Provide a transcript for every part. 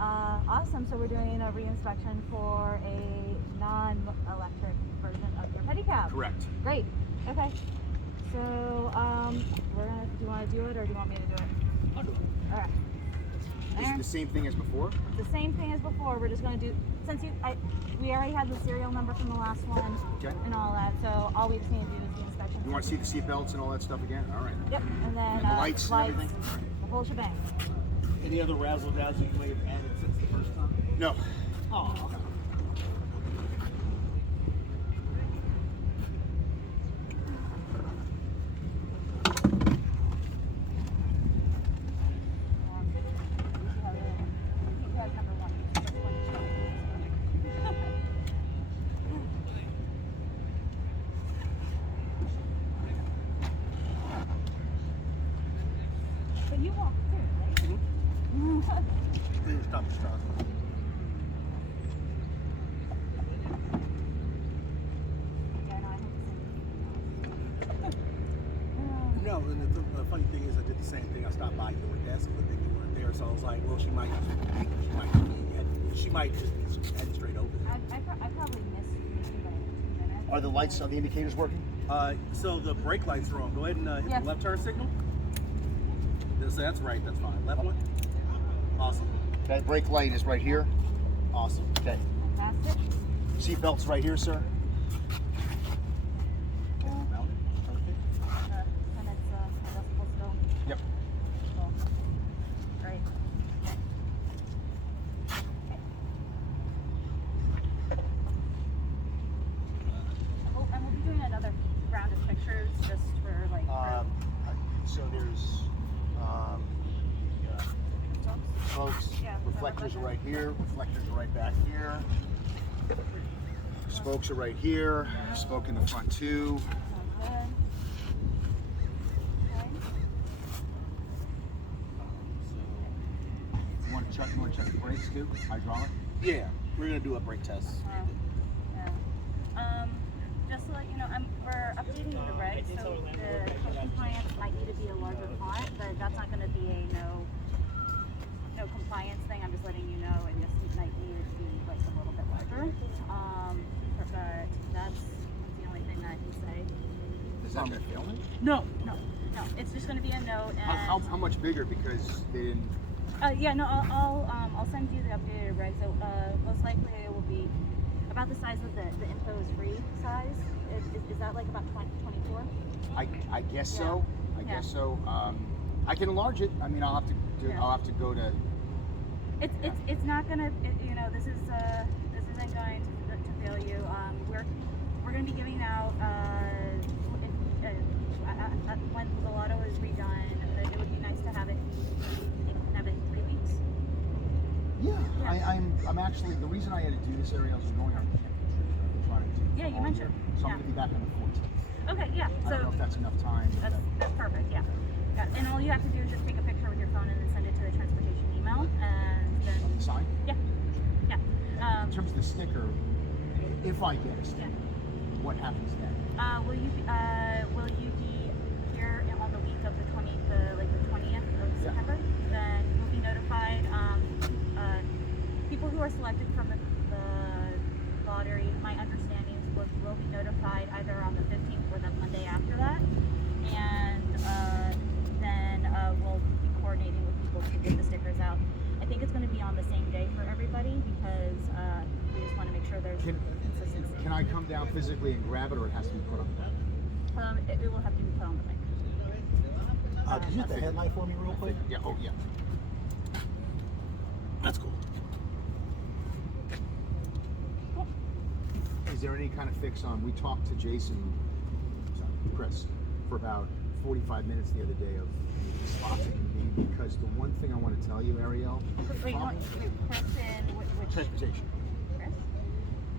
Awesome. So we're doing a reinspection for a non-electric version of your pedicab. Correct. Great. Okay. So do you want to do it or do you want me to do it? I'll do it. All right. Is it the same thing as before? It's the same thing as before. We're just going to do, since we already had the serial number from the last one and all that, so all we just need to do is the inspection. You want to see the seat belts and all that stuff again? All right. Yep, and then the lights and everything? The whole shebang. Any other razzle dazzle you may have added since the first time? No. Oh, okay. But you walk too, right? Please stop the start. No, and the funny thing is, I did the same thing. I stopped by your desk, but then you weren't there, so I was like, well, she might just be heading straight over. I probably missed you by 2 minutes. Are the lights, are the indicators working? So the brake lights are on. Go ahead and hit the left turn signal. That's right. That's fine. Left one. Awesome. Okay, brake light is right here. Awesome. Okay. Fantastic. Seat belts right here, sir. Mounted. Perfect. And it's adjustable still. Yep. Cool. Great. And we'll be doing another round of pictures just for like. So there's spokes, Yeah, reflectors are right here, reflectors are right back here. Spokes are right here, spoke in the front too. Sounds good. Okay. You want to check the brakes too? Hydraulic? Yeah, we're gonna do a brake test. Yeah. Just to let you know, we're updating the regs, so the code compliance might need to be a larger font, but that's not going to be a no compliance thing. I'm just letting you know it just might need to be like a little bit larger. But that's the only thing that I can say. Is that gonna film it? No. It's just going to be a note. And How much bigger? Because they didn't. yeah, no, I'll send you the updated regs. So, most likely it will be about the size of the info is free size. Is that like about 24? I guess so. I guess so. I can enlarge it. I mean, I'll have to do. I'll have to go to. It's not gonna. This isn't going to fail you. We're gonna be giving out when the lotto is redone. It would be nice to have it in 3 weeks. Yeah, I'm actually, the reason I had to do this, Ariel, is we're going on a camping trip that we're trying to do. Yeah, you mentioned. So I'm going to be back on the 14th. Okay, yeah. I don't know if that's enough time. That's perfect, yeah. And all you have to do is just take a picture with your phone and then send it to the transportation email, and then... Sign? Yeah. In terms of the sticker, if I get a sticker, what happens then? Will you be here on the week of the 20th of September? Then you'll be notified. People who are selected from the lottery, my understanding is will be notified either on the 15th or the Monday after that, and then we'll be coordinating with people to get the stickers out. I think it's going to be on the same day for everybody because we just want to make sure there's consistency. Can I come down physically and grab it, or it has to be put on the bike? It will have to be put on the bike. Could you hit the headlight for me real quick? Yeah, oh yeah. That's cool. Is there any kind of fix on, we talked to Chris, for about 45 minutes the other day of spots it can be, because the one thing I want to tell you, Ariel, Wait, Chris in which? Transportation. Chris?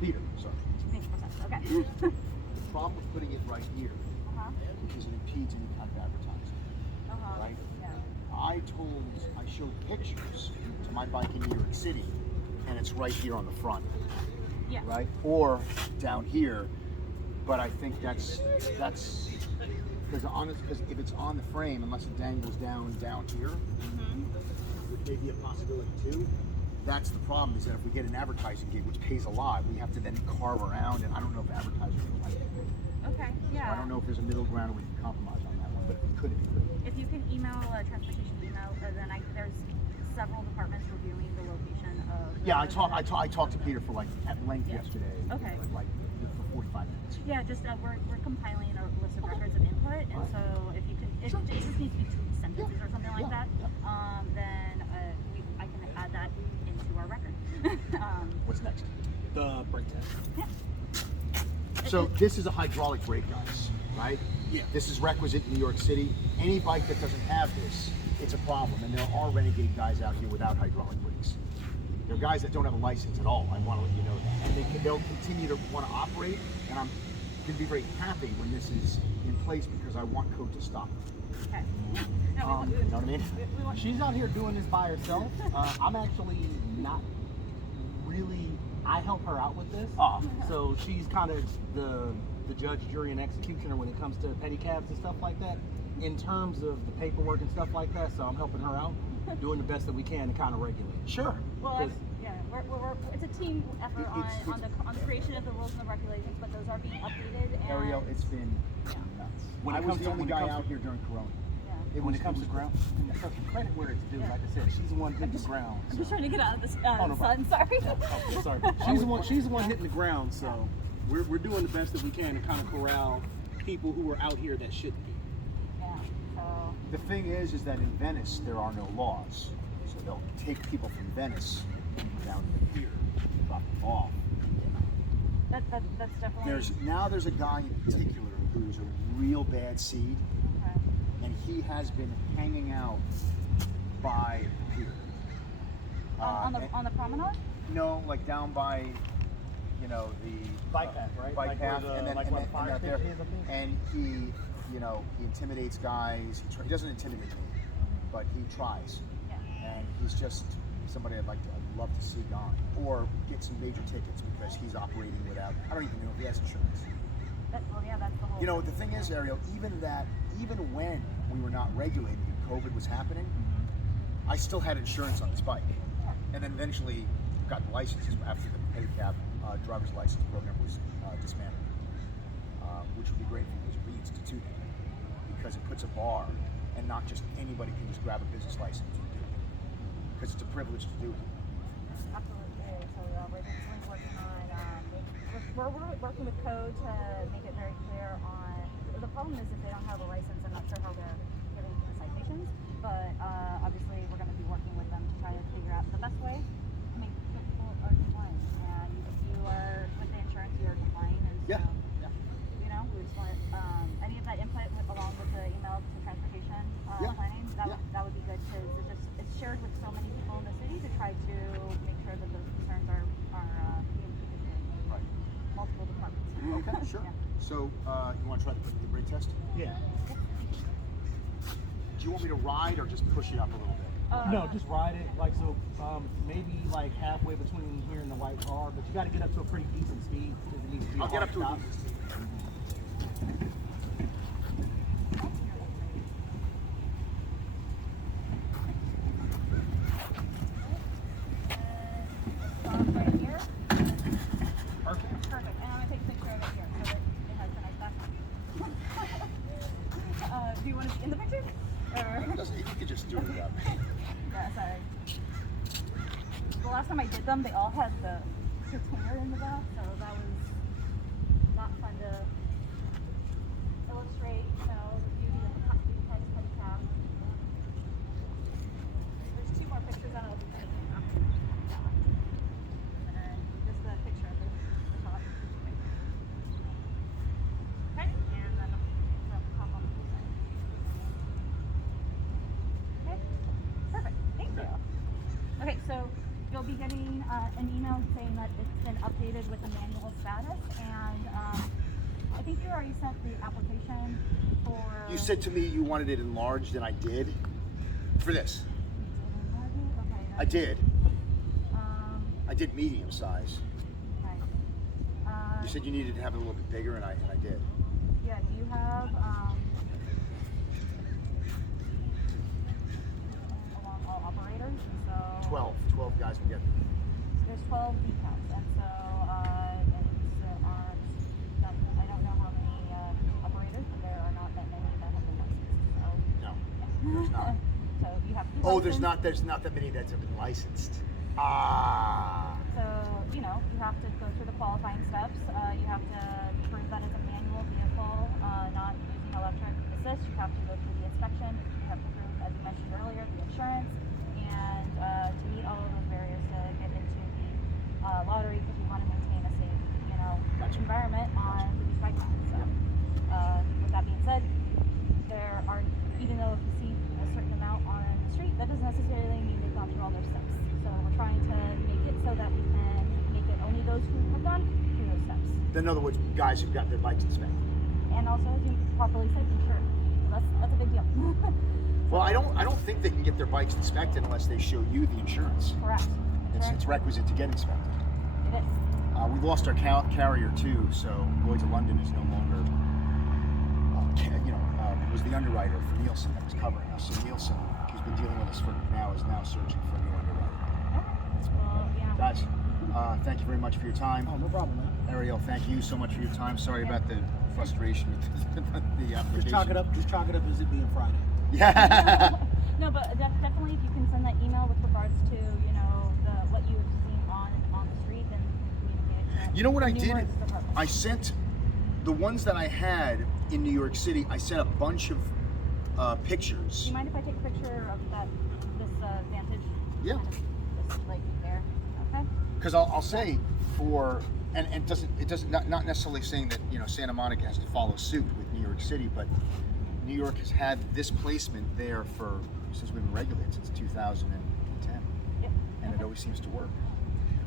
Peter, sorry. Makes more sense. Okay. The problem with putting it right here is it impedes any kind of advertising, right? Yeah. I showed pictures to my bike in New York City, and it's right here on the front. Yeah. Right? Or down here, but I think that's because if it's on the frame, unless it dangles down here, which may be a possibility too, that's the problem, is that if we get an advertising gig, which pays a lot, we have to then carve around, and I don't know if advertisers will like it. Okay, yeah. I don't know if there's a middle ground we can compromise on that one, but if we could, it'd be great. If you can email a transportation email, then there's several departments reviewing the location of. Yeah, I talked to Peter for like at length Yeah. yesterday. Okay. Like for 45 minutes. Yeah, just we're compiling a list of records of input, and so if you can, if it just needs to be 2 sentences or something like that, then I can add that into our record. What's next? The brake test. Yeah. So this is a hydraulic brake, guys, right? Yeah. This is requisite in New York City. Any bike that doesn't have this, it's a problem. And there are renegade guys out here without hydraulic brakes. There are guys that don't have a license at all. I want to let you know that. And they'll continue to want to operate. And I'm going to be very happy when this is in place because I want code to stop. Okay. You know what I mean? She's out here doing this by herself. I'm actually not really. I help her out with this. So she's kind of the judge, jury, and executioner when it comes to pedicabs and stuff like that. In terms of the paperwork and stuff like that, so I'm helping her out, doing the best that we can to kind of regulate. Sure. Well, it's a team effort on the creation of the rules and the regulations, but those are being updated. And Ariel, it's been nuts. When it I was comes the to- only when it guy comes out to- here during Corona. yeah. When it comes to ground, credit where it's due. Yeah. Like I said, she's the one hitting the ground. I'm just trying to get out of this no sun. Sorry. Oh, sorry. She's the one hitting the ground, so we're doing the best that we can to kind of corral people who are out here that shouldn't be. Yeah. So. The thing is that in Venice there are no laws, so they'll take people from Venice down to here, drop them off. That's definitely. There's a guy in particular who's a real bad seed, Okay. and he has been hanging out by the pier. On the promenade. No, like down by, the Bike path, right? Bike Like path, where the- and then like and where then, the and fire out there, pit is, I think? and he intimidates guys. He doesn't intimidate me, but he tries. Yeah. And he's just somebody I'd love to see gone, or get some major tickets because he's operating without. I don't even know if he has insurance. That's the whole. The thing is, Ariel, even when we were not regulated and COVID was happening, I still had insurance on this bike, and then eventually got the licenses after the Pedicab driver's license program was dismantled, which would be great if it was reinstituted because it puts a bar, and not just anybody can just grab a business license and do it, because it's a privilege to do it. Absolutely. So we're definitely working on. We're working with code to make it very clear on. The problem is if they don't have a license, I'm not sure how they're getting the citations. But obviously, we're going to be working with them to try to figure out the best way to make sure people are complying. And if you are with the insurance, you are complying. And so, Yeah. we just want any of that input along with the email to transportation planning. That would be good because it's shared with so many people in the city to try to make sure that those concerns are being communicated. Right. Multiple departments. Okay, sure. Yeah. So you want to try the brake test? Yeah. Do you want me to ride or just push it up a little bit? No, just ride it. Like so, maybe like halfway between here and the white car, but you got to get up to a pretty decent speed because it needs to be. I'll get up to stop. Stop right here. Perfect. Perfect. And I'm gonna take a picture of it here so that it has a nice background. Do you want to be in the picture? Or? You could just do it without me. Yeah, sorry. The last time I did them, they all had the container in the back, so that was not fun to illustrate, the beauty of the pedicab. There's 2 more pictures I don't know if you can take them. And just the picture of the top. Okay, and then the top on the side. Okay, perfect. Thank you. Okay, so you'll be getting an email saying that it's been updated with the manual status, and I think you already sent the application for. You said to me you wanted it enlarged, and I did. For this, Okay. I did. Um, I did medium size. okay. You said you needed to have it a little bit bigger, and I did. Yeah. Do you have along all operators? operators, and so 12 guys will get them. there's 12 decals, and so and there are I don't know how many operators, but there are not that many that have been licensed. So No, there's not. so you have to be Oh, licensed. there's not that many that have been licensed. So, you know, you have to go through the qualifying steps. You have to prove that it's a manual vehicle, not using electric assist. You have to go through the inspection. You have to prove, as you mentioned earlier, the insurance. And to meet all of those barriers to get into the lottery, because we want to maintain a safe, you know, environment on these bike lanes. So, with that being said, there are, even though if you see a certain amount on the street, that doesn't necessarily mean they've gone through all their steps. So we're trying to make it so that we can make it only those who have gone through those steps. In other words, guys who've got their bikes inspected. And also, as you properly said, insured. That's a big deal. Well, I don't think they can get their bikes inspected unless they show you the insurance. Correct. It's requisite to get inspected. It is. We lost our carrier too, so Lloyd's of London is no longer, it was the underwriter for Nielsen that was covering us. So Nielsen, who's been dealing with us for now, is now searching for a new underwriter. Well, yeah. Guys, thank you very much for your time. Oh, no problem, man. Ariel, thank you so much for your time. Sorry about the frustration with the application. Just chalk it up as it being Friday. Yeah. No, but definitely if you can send that email with regards to, you know, what you've seen on the street, then communicate it to You know what I numerous did? departments. I sent the ones that I had in New York City. I sent a bunch of Do pictures. you mind if I take a picture of this Vantage? Yeah. Kind of just like there. Okay. Because I'll say and it doesn't not necessarily saying that Santa Monica has to follow suit with New York City, but New York has had this placement there since we've been regulated since 2010, Yep. and it always seems to work.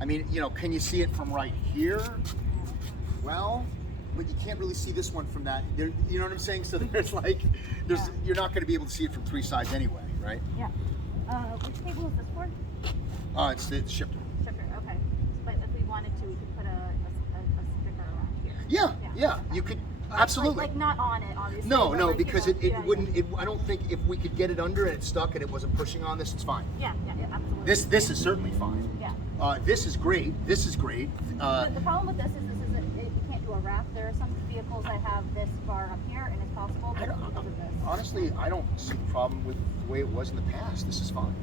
I mean, can you see it from right here? Well, but you can't really see this one from that. There, you know what I'm saying? So you're not going to be able to see it from three sides anyway, right? Yeah. Which table is this for? It's shifter. Shifter. Okay. But if we wanted to, we could put a sticker around here. Yeah, you could absolutely. Like not on it, obviously. No, but no, like, because you know, it wouldn't. I don't think if we could get it under and it stuck and it wasn't pushing on this, it's fine. Yeah, absolutely. This is certainly fine. Yeah. This is great. This is great. The problem with this is you can't do a wrap. There are some vehicles that have this bar up here, and it's possible because of this. Honestly, I don't see a problem with the way it was in the past. This is fine.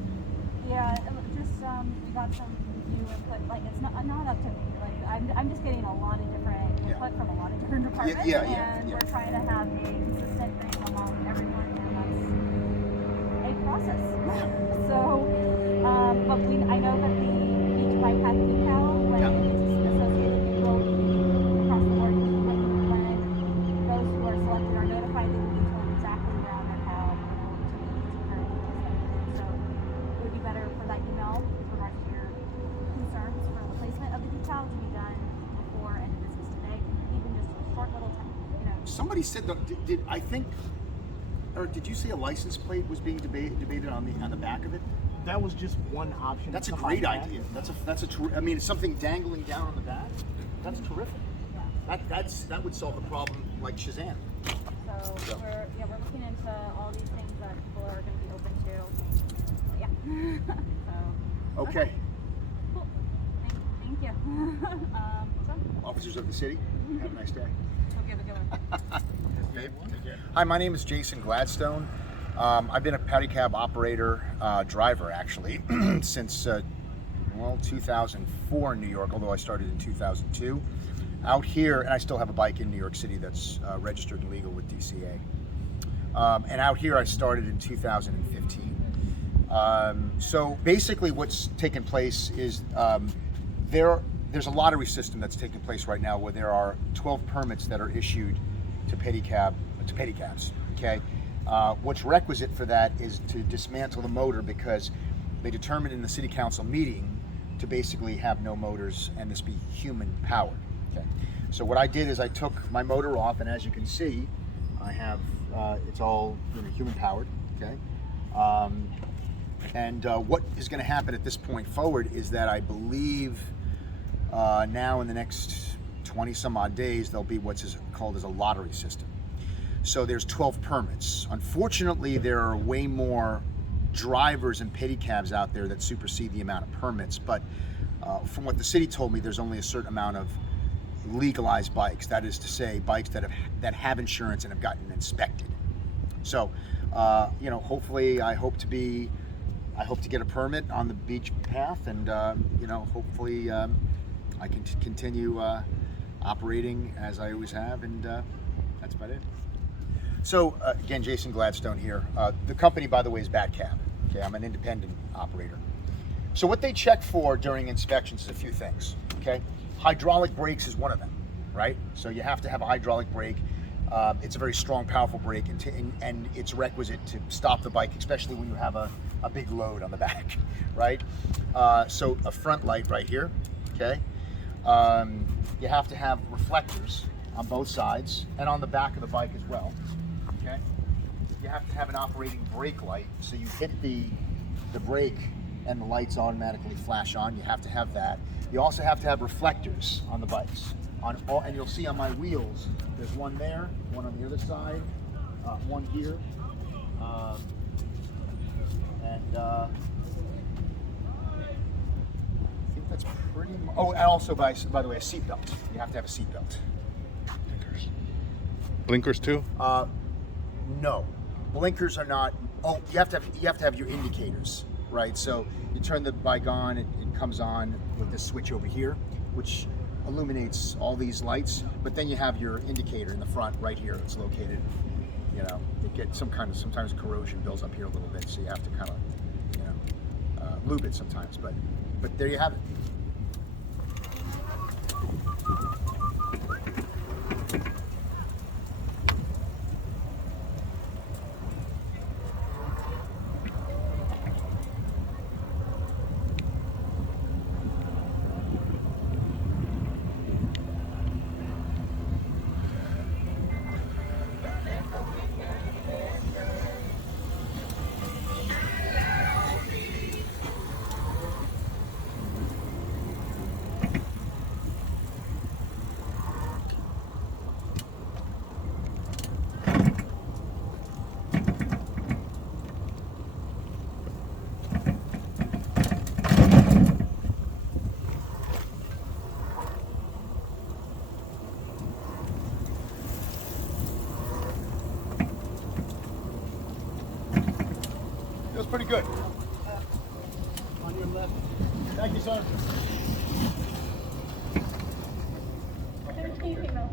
Yeah, just we got some new input. Like it's not up to me. Like I'm just getting a lot of different input from a lot of different departments, and we're trying to have a consistent thing among everyone, and that's a process. So, but I know that each bike has a decal when it's associated with people across the board. When those who are selected are notified, they will be told exactly where on their cal to so it would be better for that email with regards to your concerns for the placement of the decal to be done before end of business today, even just a short little time. Somebody said that. Did I think? Or did you say a license plate was being debated on the back of it? That was just one option. That's a great idea. I mean, something dangling down on the back. That's terrific. That would solve the problem like Shazam. So we're looking into all these things that people are going to be open to. Yeah. So. Okay. Cool. Thank you. Officers of the city, have a nice day. Hope you have a good one. Hi, my name is Jayson Gladstone. I've been a pedicab operator, driver actually, since 2004 in New York, although I started in 2002. Out here, and I still have a bike in New York City that's registered and legal with DCA. And out here I started in 2015. So basically what's taken place is there's a lottery system that's taking place right now where there are 12 permits that are issued to pedicabs, okay? What's requisite for that is to dismantle the motor because they determined in the city council meeting to basically have no motors and this be human powered, okay? So what I did is I took my motor off, and as you can see, I have, it's all human powered, okay? What is gonna happen at this point forward is that I believe now in the next 20 some odd days, there'll be what's called as a lottery system. So there's 12 permits. Unfortunately, there are way more drivers and pedicabs out there that supersede the amount of permits, but from what the city told me, there's only a certain amount of legalized bikes. That is to say, bikes that have insurance and have gotten inspected. So, you know, hopefully, I hope to get a permit on the beach path, and you know, hopefully, I can continue operating as I always have, and that's about it. So again, Jayson Gladstone here. The company, by the way, is Pedicab. Okay, I'm an independent operator. So what they check for during inspections is a few things. Okay, hydraulic brakes is one of them, right? So you have to have a hydraulic brake. It's a very strong, powerful brake, and it's requisite to stop the bike, especially when you have a big load on the back, right? So a front light right here, okay? You have to have reflectors on both sides and on the back of the bike as well, okay? You have to have an operating brake light, so you hit the brake and the lights automatically flash on. You have to have that. You also have to have reflectors on the bikes. And you'll see on my wheels, there's one there, one on the other side, one here, and I think that's pretty much. Oh, and also by the way, a seatbelt. You have to have a seatbelt. Blinkers too? No, blinkers are not. Oh, you have to have your indicators, right? So you turn the bike on, it comes on with this switch over here, which illuminates all these lights, but then you have your indicator in the front right here. It's located, you know, you get sometimes corrosion builds up here a little bit, so you have to kind of, you know, lube it sometimes, but there you have it. Feels pretty good. On your left. Thank you, sir. There's anything else.